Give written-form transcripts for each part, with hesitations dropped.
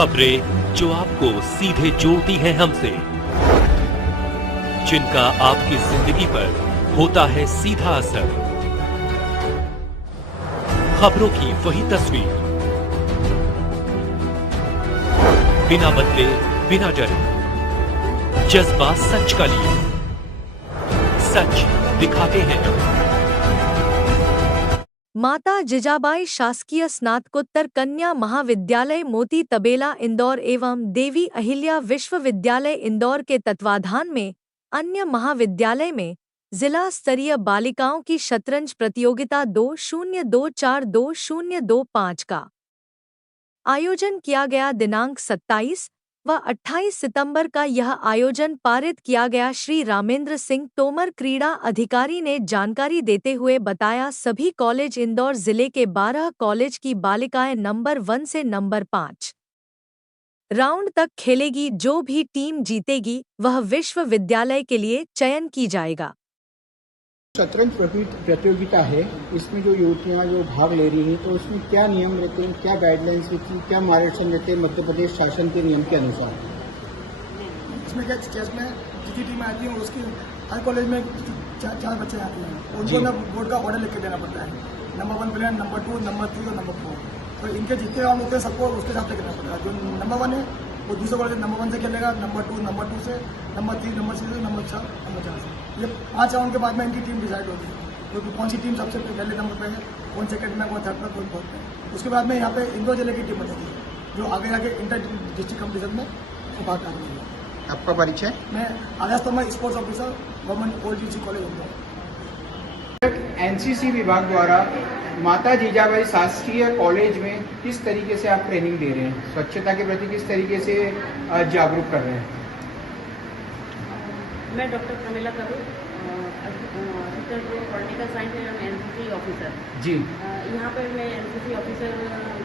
खबरें जो आपको सीधे जोड़ती हैं हमसे, जिनका आपकी जिंदगी पर होता है सीधा असर। खबरों की वही तस्वीर, बिना बदले बिना डरे, जज्बा सच का लिए, सच दिखाते हैं। माता जिजाबाई शासकीय स्नातकोत्तर कन्या महाविद्यालय मोती तबेला इंदौर एवं देवी अहिल्या विश्वविद्यालय इंदौर के तत्वाधान में अन्य महाविद्यालय में जिला स्तरीय बालिकाओं की शतरंज प्रतियोगिता 2024-2025 का आयोजन किया गया। दिनांक 27 व 28 सितंबर का यह आयोजन पारित किया गया। श्री रामेंद्र सिंह तोमर क्रीड़ा अधिकारी ने जानकारी देते हुए बताया, सभी कॉलेज इंदौर जिले के 12 कॉलेज की बालिकाएं नंबर 1 से नंबर 5 राउंड तक खेलेगी। जो भी टीम जीतेगी वह विश्वविद्यालय के लिए चयन की जाएगा। शतरंज प्रतियोगिता है, इसमें जो युवतियां जो भाग ले रही हैं तो उसमें क्या नियम रहते हैं, क्या गाइडलाइंस रहती है, क्या मार्गदर्शन रहते हैं मध्य प्रदेश शासन के नियम के अनुसार? इसमें क्या चेस में जितनी टीमें आती हैं उसकी हर कॉलेज में चार बच्चे आते हैं, उनको ना बोर्ड का ऑर्डर लिख के देना पड़ता है। नंबर 1 प्लेयर, नंबर 2, नंबर 3 और नंबर 4। तो इनके जितने राउंड होते हैं सबको उसके हिसाब से खेलना पड़ेगा। जो नंबर 1 है वो दूसरे कॉलेज नंबर 1 से खेलेगा, नंबर 2 नंबर 2 से, नंबर 3 नंबर 3 से, नंबर 4 नंबर 4 से। ये 5 राउंड के बाद में इनकी टीम डिसाइड होती है, क्योंकि कौन सी टीम सबसे पहले नंबर पे है, कौन सेकंड में, कौन थर्ड में, कौन फोर्थ में। उसके बाद में यहाँ पे इंदौर जिले की टीम बनेगी जो आगे जाके इंटर डिस्ट्रिक्ट कॉम्पिटिशन में भाग करेंगे। आपका परिचय? मैं Adarsh Tomar, sports officer, government old UG college Indore. NCC विभाग द्वारा माता जिजाबाई शासकीय कॉलेज में किस तरीके से आप ट्रेनिंग दे रहे हैं, स्वच्छता के प्रति किस तरीके से जागरूक कर रहे हैं? मैं डॉक्टर प्रमिला करूँ, असिस्टेंट पॉलिटिकल साइंस एवं एनसीसी ऑफिसर जी। यहाँ पर मैं एनसीसी ऑफिसर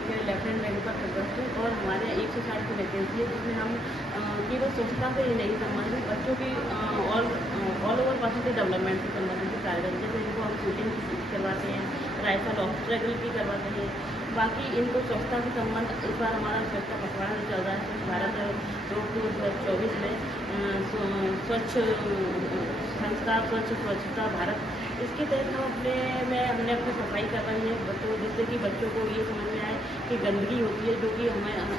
के लेफ्टिनेंट रैंक पर पदस्थ हूँ और हमारे 160 की वैकेंसी है, जिसमें हम केवल स्वच्छता से ही नहीं संबंधित बच्चों की ऑल ओवर पर्सनल डेवलपमेंट से संबंधित कार्य करते हैं। जैसे इनको हम शूटिंग करवाते हैं, राइफल ऑब्स्ट्रगल भी करवाते हैं। बाकी इनको स्वच्छता से संबंध, इस बार हमारा स्वच्छता पखवाड़ा चल रहा है स्वच्छ भारत 2024 में स्वच्छ संस्कार स्वच्छता भारत, इसके तहत हम हमने अपनी सफाई कर रही है बच्चों, जिससे कि बच्चों को ये समझ में आए कि गंदगी होती है जो कि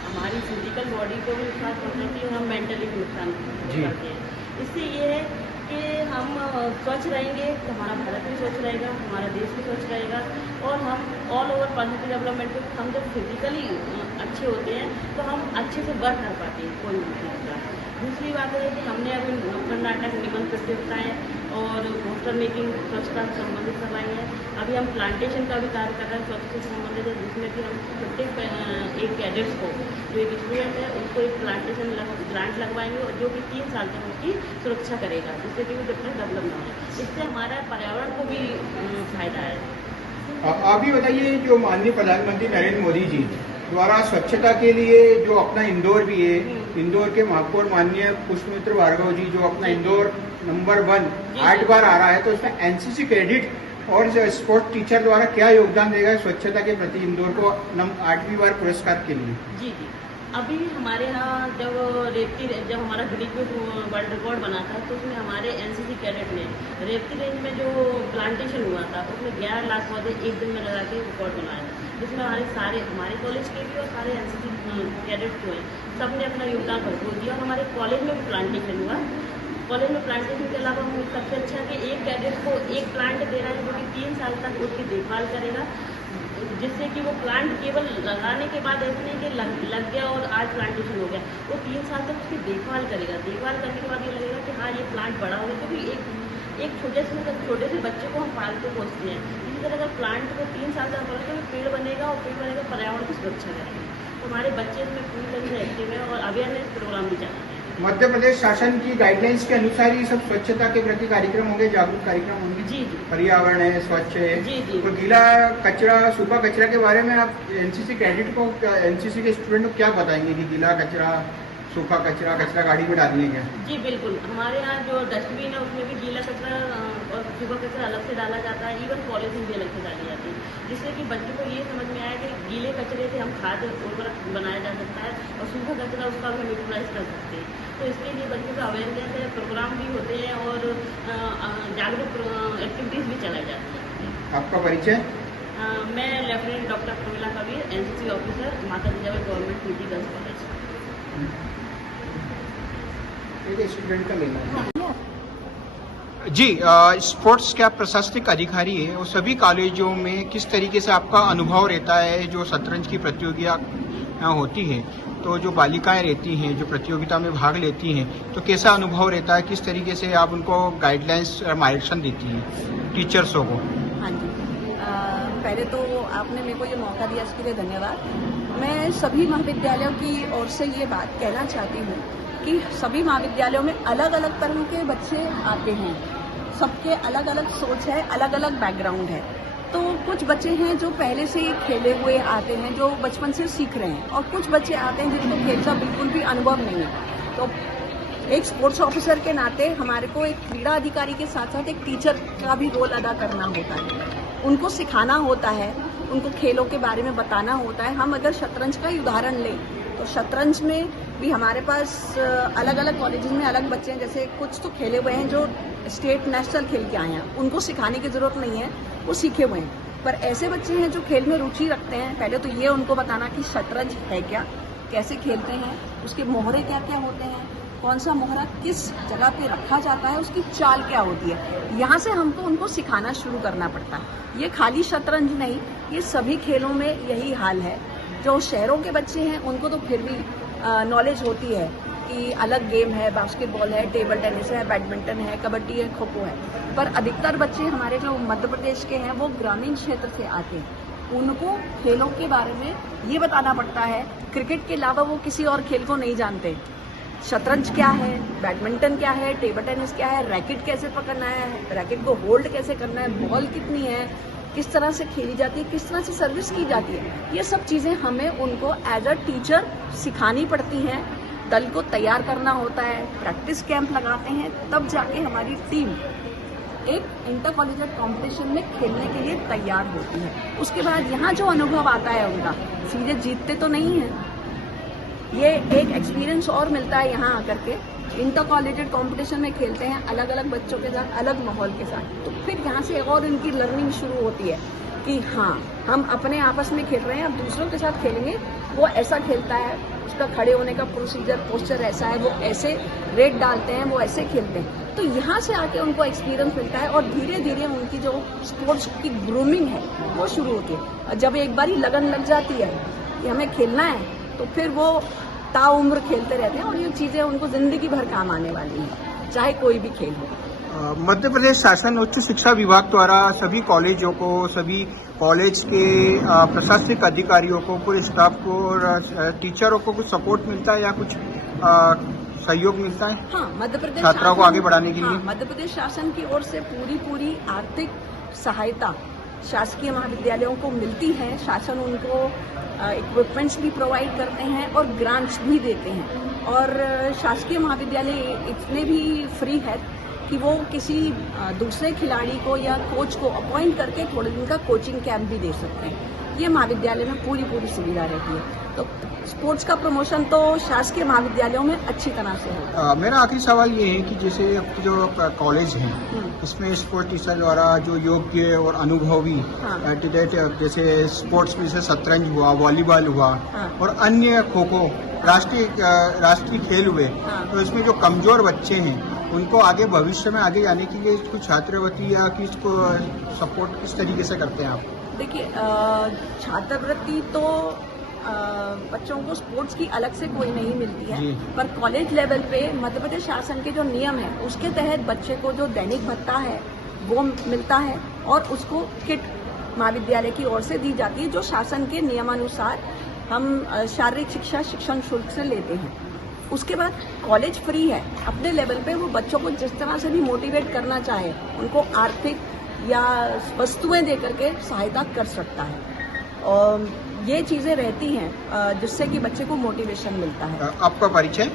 हमारी फिजिकल बॉडी को भी नुकसान पहुँचाती है और हम मेंटली भी नुकसान करते हैं। इससे ये है कि हम स्वच्छ रहेंगे तो हमारा भारत भी स्वच्छ रहेगा, हमारा देश भी स्वच्छ रहेगा और हम ऑल ओवर पर्सनल डेवलपमेंट को हम जब फिजिकली अच्छे होते हैं तो हम अच्छे से वर्क कर पाते हैं कोई भी चीज़ का। दूसरी बात है कि हमने अभी नुक्कड़ नाटक, निबंध प्रतियोगिताएँ और पोस्टर मेकिंग स्वच्छता से संबंधित करवाई है। अभी हम प्लांटेशन का भी कार्य कर रहे हैं स्वच्छता से संबंधित है, जिसमें कि हम प्रत्येक एक कैडेट्स को, जो एक स्टूडेंट है उसको एक प्लांटेशन ग्रांट लगवाएंगे और जो कि 3 साल तक उसकी सुरक्षा करेगा, जिससे कि वो जब तक डेवलप ना हो। इससे हमारा पर्यावरण को भी फायदा है। आप भी बताइए, जो माननीय प्रधानमंत्री नरेंद्र मोदी जी द्वारा स्वच्छता के लिए जो अपना इंदौर भी है, इंदौर के महापौर माननीय पुष्पमित्र भार्गव जी जो अपना इंदौर नंबर 1 8 बार आ रहा है, तो उसमें एनसीसी क्रेडिट और स्पोर्ट्स टीचर द्वारा क्या योगदान देगा स्वच्छता के प्रति इंदौर को 8वीं बार पुरस्कार के लिए? जी जी, अभी हमारे यहाँ जब हमारा गिनीज वर्ल्ड रिकॉर्ड बना था तो उसमें हमारे एनसीसी कैडेट ने रेवती रेंज में जो प्लांटेशन हुआ था उसमें 11 लाख पौधे एक दिन में लगा के रिकॉर्ड बनाया था, जिसमें हमारे कॉलेज के भी और सारे एनसीसी कैडेट जो हैं सब ने अपना योगदान भरपूर दिया और हमारे कॉलेज में भी प्लांटेशन हुआ। कॉलेज में प्लांटेशन के अलावा हम सबसे अच्छा कि एक कैडेट को एक प्लांट दे रहा है जो कि 3 साल तक उसकी देखभाल करेगा, जिससे कि वो प्लांट केवल लगाने के बाद ऐसे नहीं कि लग गया और आज प्लांटेशन हो गया, वो 3 साल तक उसकी देखभाल करेगा। देखभाल करने के बाद ये लगेगा कि हाँ ये प्लांट बड़ा हो गया, क्योंकि एक छोटे से बच्चे को हम पालते पोसते हैं, इसी तरह अगर प्लांट को 3 साल तक पालेंगे तो पेड़ बनेगा और पेड़ बनेगा पर्यावरण की सुरक्षा करेंगे। तो हमारे बच्चे इसमें पूरी तरह से एक्टिव है और अवेयरनेस प्रोग्राम भी चलाते हैं। मध्य प्रदेश शासन की गाइडलाइंस के अनुसार ही सब स्वच्छता के प्रति कार्यक्रम होंगे, जागरूक कार्यक्रम होंगे? जी जी, पर्यावरण है, स्वच्छ है। जी जी। तो गीला कचरा, सूखा कचरा के बारे में आप एनसीसी कैडेट को, एनसीसी के स्टूडेंट को क्या बताएंगे कि गीला कचरा सूखा कचरा कचरा गाड़ी में डालने का? जी बिल्कुल, हमारे यहाँ जो डस्टबिन है उसमें भी गीला कचरा और सूखा कचरा अलग से डाला जाता है, इवन पॉलीथीन भी अलग से डाली जाती है, जिससे कि बच्चों को ये समझ में आया कि गीले कचरे से हम खाद उर्वरक बनाया जा सकता है और सूखा कचरा उसका हम यूटिलाइज कर सकते हैं। तो इसके लिए बच्चों का अवेयरनेस है, प्रोग्राम भी होते हैं और जागरूक एक्टिविटीज़ भी चलाई जाती है। आपका परिचय? मैं lieutenant doctor Pramila Kabir, NCC officer, Mata Jijabai government PG girls college. Student का लेना जी। स्पोर्ट्स क्या प्रशासनिक अधिकारी है, वो सभी कॉलेजों में किस तरीके से आपका अनुभव रहता है? जो शतरंज की प्रतियोगिता होती है तो जो बालिकाएं रहती हैं जो प्रतियोगिता में भाग लेती हैं, तो कैसा अनुभव रहता है? किस तरीके से आप उनको गाइडलाइंस मार्गदर्शन देती हैं टीचर्सों को? हाँ जी, पहले तो आपने मेरे को ये मौका दिया, इसके लिए धन्यवाद। मैं सभी महाविद्यालयों की ओर से ये बात कहना चाहती हूँ कि सभी महाविद्यालयों में अलग अलग तरह के बच्चे आते हैं, सबके अलग अलग सोच है, अलग अलग बैकग्राउंड है। तो कुछ बच्चे हैं जो पहले से ही खेले हुए आते हैं, जो बचपन से सीख रहे हैं, और कुछ बच्चे आते हैं जिनको खेल का बिल्कुल भी अनुभव नहीं है। तो एक स्पोर्ट्स ऑफिसर के नाते हमारे को एक क्रीड़ा अधिकारी के साथ साथ एक टीचर का भी रोल अदा करना होता है। उनको सिखाना होता है, उनको खेलों के बारे में बताना होता है। हम अगर शतरंज का ही उदाहरण लें तो शतरंज में भी हमारे पास अलग अलग कॉलेजेस में अलग बच्चे हैं, जैसे कुछ तो खेले हुए हैं जो स्टेट नेशनल खेल के आए हैं, उनको सिखाने की ज़रूरत नहीं है, वो सीखे हुए हैं। पर ऐसे बच्चे हैं जो खेल में रुचि रखते हैं, पहले तो ये उनको बताना कि शतरंज है क्या, कैसे खेलते हैं, उसके मोहरे क्या क्या होते हैं, कौन सा मोहरा किस जगह पे रखा जाता है, उसकी चाल क्या होती है, यहाँ से हमको उनको सिखाना शुरू करना पड़ता है। ये खाली शतरंज नहीं, ये सभी खेलों में यही हाल है। जो शहरों के बच्चे हैं उनको तो फिर भी नॉलेज होती है कि अलग गेम है, बास्केटबॉल है, टेबल टेनिस है, बैडमिंटन है, कबड्डी है, खो खो है। पर अधिकतर बच्चे हमारे जो मध्य प्रदेश के हैं वो ग्रामीण क्षेत्र से आते हैं, उनको खेलों के बारे में ये बताना पड़ता है। क्रिकेट के अलावा वो किसी और खेल को नहीं जानते। शतरंज क्या है, बैडमिंटन क्या है, टेबल टेनिस क्या है, रैकेट कैसे पकड़ना है, रैकेट को होल्ड कैसे करना है, बॉल कितनी है, किस तरह से खेली जाती है, किस तरह से सर्विस की जाती है, ये सब चीज़ें हमें उनको एज अ टीचर सिखानी पड़ती हैं। दल को तैयार करना होता है, प्रैक्टिस कैंप लगाते हैं, तब जाके हमारी टीम एक इंटर कॉलेजिएट कॉम्पिटिशन में खेलने के लिए तैयार होती है। उसके बाद यहाँ जो अनुभव आता है उनका, सीधे जीतते तो नहीं है, ये एक एक्सपीरियंस और मिलता है यहाँ आकर के। इंटर कॉलेजिएट कॉम्पिटिशन में खेलते हैं अलग अलग बच्चों के साथ, अलग माहौल के साथ, तो फिर यहाँ से और इनकी लर्निंग शुरू होती है कि हाँ, हम अपने आपस में खेल रहे हैं, अब दूसरों के साथ खेलेंगे, वो ऐसा खेलता है, उसका खड़े होने का प्रोसीजर, पोस्चर ऐसा है, वो ऐसे रेड डालते हैं, वो ऐसे खेलते हैं। तो यहाँ से आके उनको एक्सपीरियंस मिलता है और धीरे धीरे उनकी जो स्पोर्ट्स की ग्रूमिंग है वो शुरू होती है। जब एक बार ही लगन लग जाती है कि हमें खेलना है, तो फिर वो ताउम्र खेलते रहते हैं और ये चीज़ें उनको जिंदगी भर काम आने वाली हैं, चाहे कोई भी खेल हो। मध्य प्रदेश शासन उच्च शिक्षा विभाग द्वारा सभी कॉलेजों को, सभी कॉलेज के प्रशासनिक अधिकारियों को, पूरे स्टाफ को और टीचरों को कुछ सपोर्ट मिलता है या कुछ सहयोग मिलता है? हाँ, मध्य प्रदेश छात्रों को आगे बढ़ाने के लिए? हाँ, मध्य प्रदेश शासन की ओर से पूरी आर्थिक सहायता शासकीय महाविद्यालयों को मिलती है। शासन उनको इक्विपमेंट्स भी प्रोवाइड करते हैं और ग्रांट्स भी देते हैं, और शासकीय महाविद्यालय इतने भी फ्री है कि वो किसी दूसरे खिलाड़ी को या कोच को अपॉइंट करके थोड़े दिन का कोचिंग कैंप भी दे सकते हैं। ये महाविद्यालय में पूरी सुविधा रहती है। तो स्पोर्ट्स का प्रमोशन तो शासकीय महाविद्यालयों में अच्छी तरह से होता है। मेरा आखिरी सवाल ये है कि जैसे जो कॉलेज हैं, इसमें स्पोर्ट्स टीचर द्वारा जो योग्य और अनुभवी कैंडिडेट, जैसे स्पोर्ट्स में से शतरंज हुआ, वॉलीबॉल हुआ और अन्य खो खो राष्ट्रीय खेल हुए, तो इसमें जो कमजोर बच्चे हैं उनको आगे भविष्य में आगे जाने के लिए कुछ छात्रवृत्ति या किसको सपोर्ट किस तरीके से करते हैं आप? देखिए, छात्रवृत्ति तो बच्चों को स्पोर्ट्स की अलग से कोई नहीं मिलती है, पर कॉलेज लेवल पे मध्य प्रदेश शासन के जो नियम है उसके तहत बच्चे को जो दैनिक भत्ता है वो मिलता है और उसको किट महाविद्यालय की ओर से दी जाती है, जो शासन के नियमानुसार हम शारीरिक शिक्षा शिक्षण शुल्क से लेते हैं। उसके बाद कॉलेज फ्री है, अपने लेवल पे वो बच्चों को जिस तरह से भी मोटिवेट करना चाहे उनको आर्थिक या वस्तुएं दे करके सहायता कर सकता है। और ये चीज़ें रहती हैं जिससे कि बच्चे को मोटिवेशन मिलता है। आपका परिचय?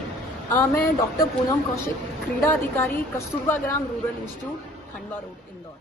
मैं डॉक्टर पूनम कौशिक, क्रीड़ा अधिकारी, Kasturba Gram rural institute, Khandwa road, Indore.